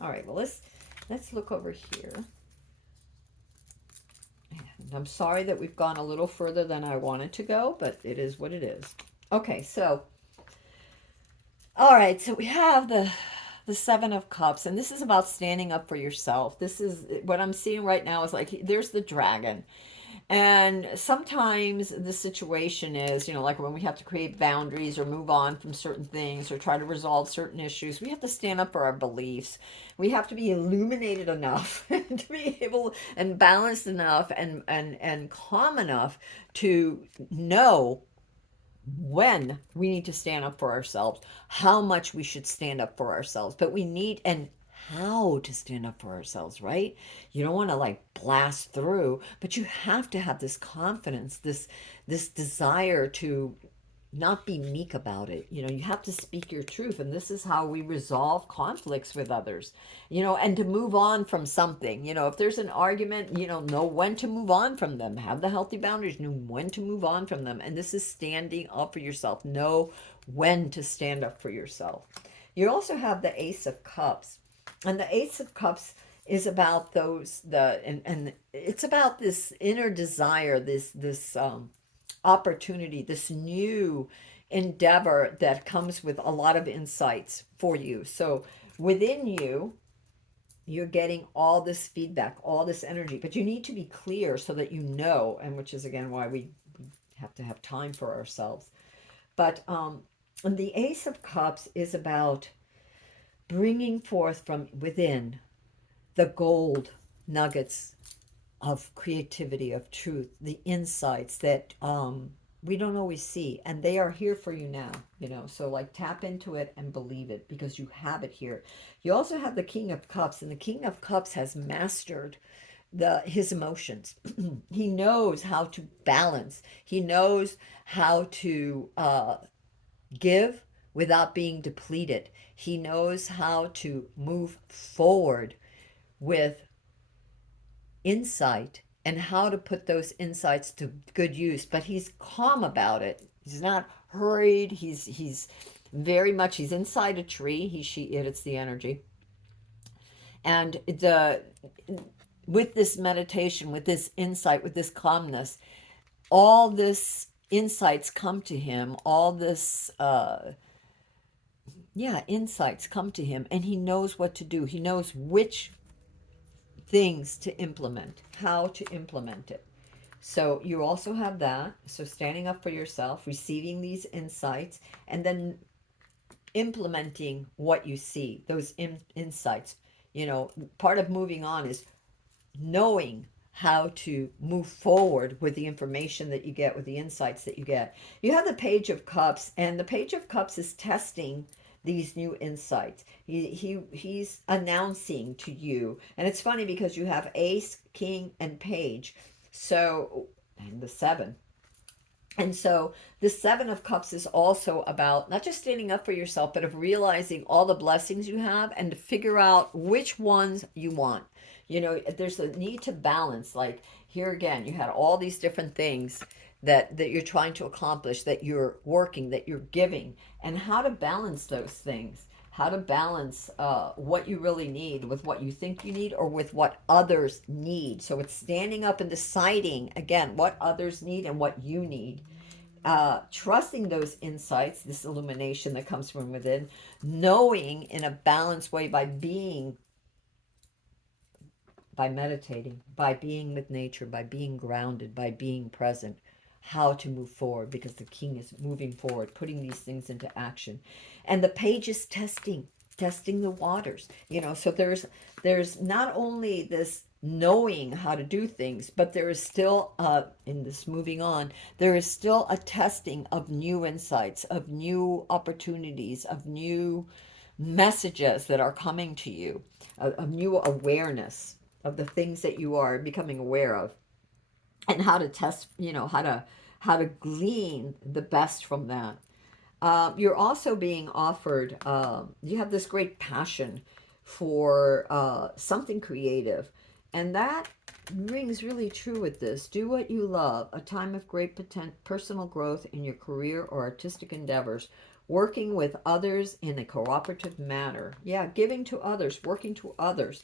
All right, well, let's look over here. And I'm sorry that we've gone a little further than I wanted to go, but it is what it is. Okay, so all right, so we have the Seven of Cups, and this is about standing up for yourself. This is what I'm seeing right now is like there's the dragon. And sometimes the situation is, like when we have to create boundaries or move on from certain things or try to resolve certain issues, we have to stand up for our beliefs. We have to be illuminated enough to be able and balanced enough and calm enough to know when we need to stand up for ourselves, how much we should stand up for ourselves, but we need and how to stand up for ourselves, right? You don't want to like blast through, but you have to have this confidence, this desire to not be meek about it. You have to speak your truth. And this is how we resolve conflicts with others, and to move on from something. If there's an argument, know when to move on from them. Have the healthy boundaries, know when to move on from them. And this is standing up for yourself. Know when to stand up for yourself. You also have the Ace of Cups. And the Ace of Cups is about and it's about this inner desire, this opportunity, this new endeavor that comes with a lot of insights for you. So within you, you're getting all this feedback, all this energy, but you need to be clear so that you know, and which is again why we have to have time for ourselves. But and the Ace of Cups is about bringing forth from within the gold nuggets of creativity, of truth, the insights that we don't always see. And they are here for you now. So, like, tap into it and believe it because you have it here. You also have the King of Cups, and the King of Cups has mastered his emotions. He knows how to balance, he knows how to give without being depleted, he knows how to move forward with insight and how to put those insights to good use, but he's calm about it. He's not hurried. He's very much, he's inside a tree. It's the energy. And the with this meditation, with this insight, with this calmness, all this insights come to him, all this insights come to him, and he knows what to do. He knows which things to implement, how to implement it. So you also have that. So standing up for yourself, receiving these insights, and then implementing what you see, those insights. Part of moving on is knowing how to move forward with the information that you get, with the insights that you get. You have the Page of Cups, and the Page of Cups is testing these new insights. He's announcing to you, and it's funny because you have Ace, King, and Page. So, and the Seven. And so the Seven of Cups is also about not just standing up for yourself, but of realizing all the blessings you have and to figure out which ones you want. There's a need to balance. Like here again, you had all these different things that you're trying to accomplish, that you're working, that you're giving, and how to balance those things. How to balance what you really need with what you think you need or with what others need. So it's standing up and deciding, again, what others need and what you need. Trusting those insights, this illumination that comes from within, knowing in a balanced way by meditating, by being with nature, by being grounded, by being present, how to move forward because the king is moving forward, putting these things into action. And the page is testing the waters. So there's not only this knowing how to do things, but there is still in this moving on, there is still a testing of new insights, of new opportunities, of new messages that are coming to you, of new awareness of the things that you are becoming aware of, and how to test, how to glean the best from that. You're also being offered, you have this great passion for something creative, and that rings really true with this. Do what you love, a time of great personal growth in your career or artistic endeavors working with others in a cooperative manner. Yeah, giving to others, working to others.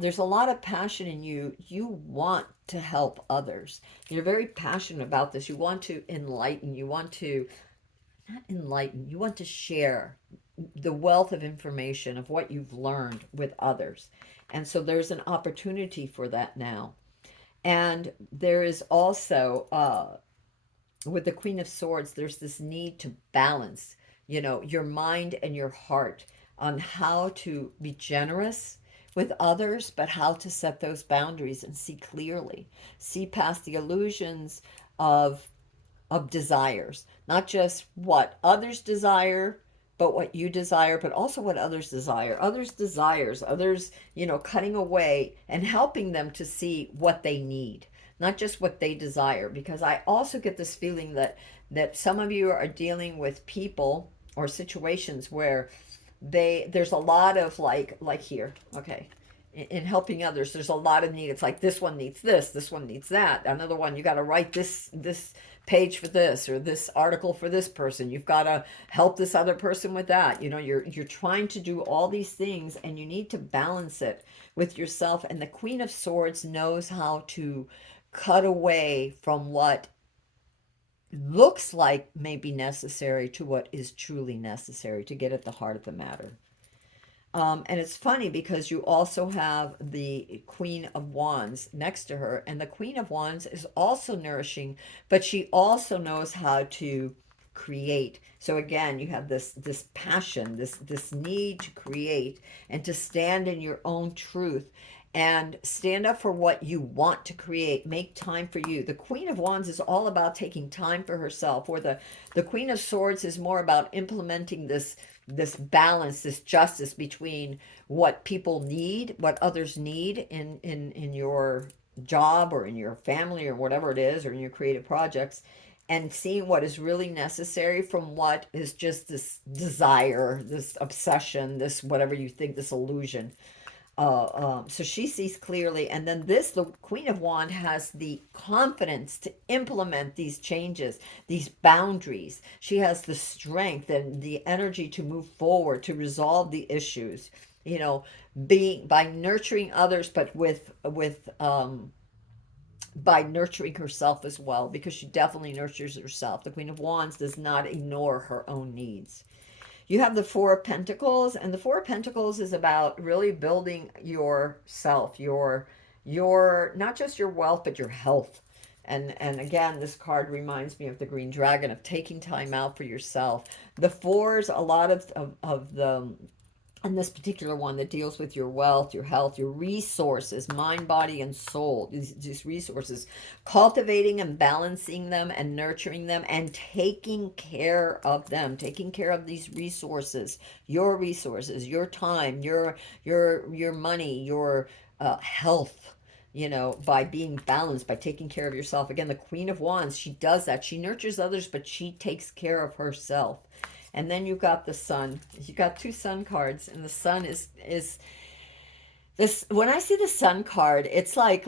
There's a lot of passion in you. You want to help others. You're very passionate about this. You want to enlighten. You want to, not enlighten, you want to share the wealth of information of what you've learned with others. And so there's an opportunity for that now. And there is also, with the Queen of Swords, there's this need to balance, your mind and your heart on how to be generous with others, but how to set those boundaries and see clearly, see past the illusions of desires, not just what others desire, but what you desire, but also what others desire. Others' desires, others, cutting away and helping them to see what they need, not just what they desire. Because I also get this feeling that some of you are dealing with people or situations where there's a lot of like here, okay, in helping others, there's a lot of need. It's like this one needs this one needs that, another one, you got to write this page for this, or this article for this person, you've got to help this other person with that. You're trying to do all these things, and you need to balance it with yourself. And the Queen of Swords knows how to cut away from what looks like may be necessary to what is truly necessary to get at the heart of the matter. And it's funny because you also have the Queen of Wands next to her, and the Queen of Wands is also nourishing, but she also knows how to create. So again, you have this passion, this need to create and to stand in your own truth and stand up for what you want to create. Make time for you. The Queen of Wands is all about taking time for herself, or the Queen of Swords is more about implementing this balance, this justice between what people need, what others need in your job or in your family or whatever it is, or in your creative projects, and seeing what is really necessary from what is just this desire, this obsession, this whatever you think, this illusion. So she sees clearly, and then the Queen of Wands has the confidence to implement these changes, these boundaries. She has the strength and the energy to move forward, to resolve the issues, being by nurturing others, but with by nurturing herself as well, because she definitely nurtures herself. The Queen of Wands does not ignore her own needs. You have the Four of Pentacles, and the Four of Pentacles is about really building yourself, your not just your wealth, but your health. And again, this card reminds me of the Green Dragon, of taking time out for yourself. The fours, a lot of the, and this particular one that deals with your wealth, your health, your resources, mind, body, and soul, these resources, cultivating and balancing them and nurturing them and taking care of them, taking care of these resources, your time, your money, your health, by being balanced, by taking care of yourself. Again, the Queen of Wands, she does that. She nurtures others, but she takes care of herself. And then you've got the Sun. You got two Sun cards, and the Sun is this. When I see the Sun card, it's like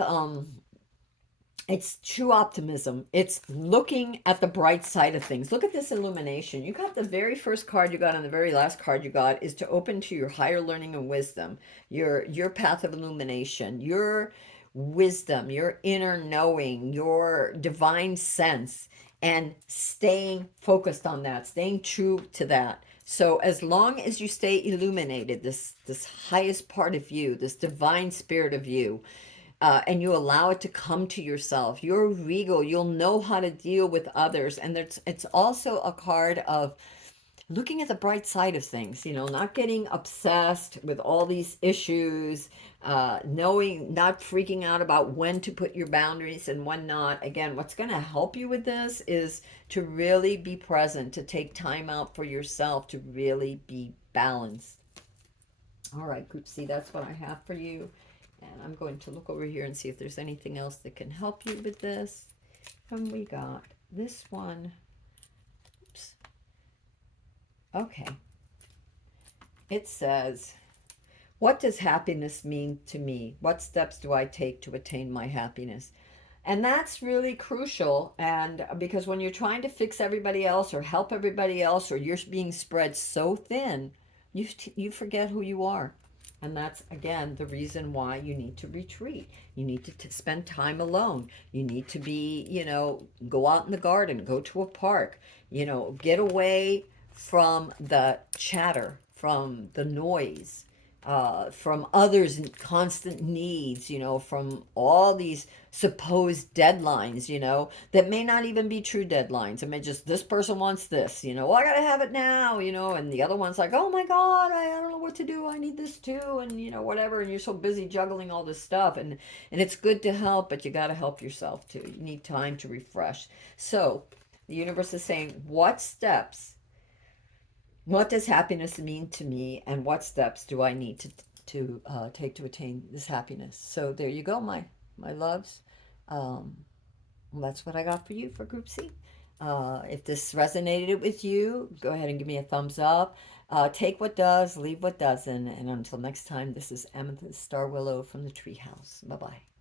it's true optimism. It's looking at the bright side of things. Look at this illumination. You got the very first card you got, and the very last card you got is to open to your higher learning and wisdom, your path of illumination, your wisdom, your inner knowing, your divine sense, and staying focused on that, staying true to that. So as long as you stay illuminated, this highest part of you, this divine spirit of you, and you allow it to come to yourself, you're regal, you'll know how to deal with others. And it's also a card of looking at the bright side of things, not getting obsessed with all these issues, knowing, not freaking out about when to put your boundaries and when not. Again, what's going to help you with this is to really be present, to take time out for yourself, to really be balanced. All right, group C, that's what I have for you. And I'm going to look over here and see if there's anything else that can help you with this. And we got this one. Oops. Okay. It says, what does happiness mean to me? What steps do I take to attain my happiness? And that's really crucial. And because when you're trying to fix everybody else or help everybody else, or you're being spread so thin, you forget who you are. And that's, again, the reason why you need to retreat. You need to spend time alone. You need to be, go out in the garden, go to a park, get away from the chatter, from the noise, from others' constant needs, from all these supposed deadlines, that may not even be true deadlines. I mean, just this person wants this, well, I gotta have it now, and the other one's like, oh my God, I don't know what to do. I need this too, and whatever. And you're so busy juggling all this stuff, and it's good to help, but you gotta help yourself too. You need time to refresh. So the universe is saying, what does happiness mean to me, and what steps do I need to take to attain this happiness? So there you go, my loves. Um, that's what I got for you for Group C. If this resonated with you, go ahead and give me a thumbs up. Take what does, leave what doesn't. And until next time, this is Amethyst Star Willow from the Treehouse. Bye bye.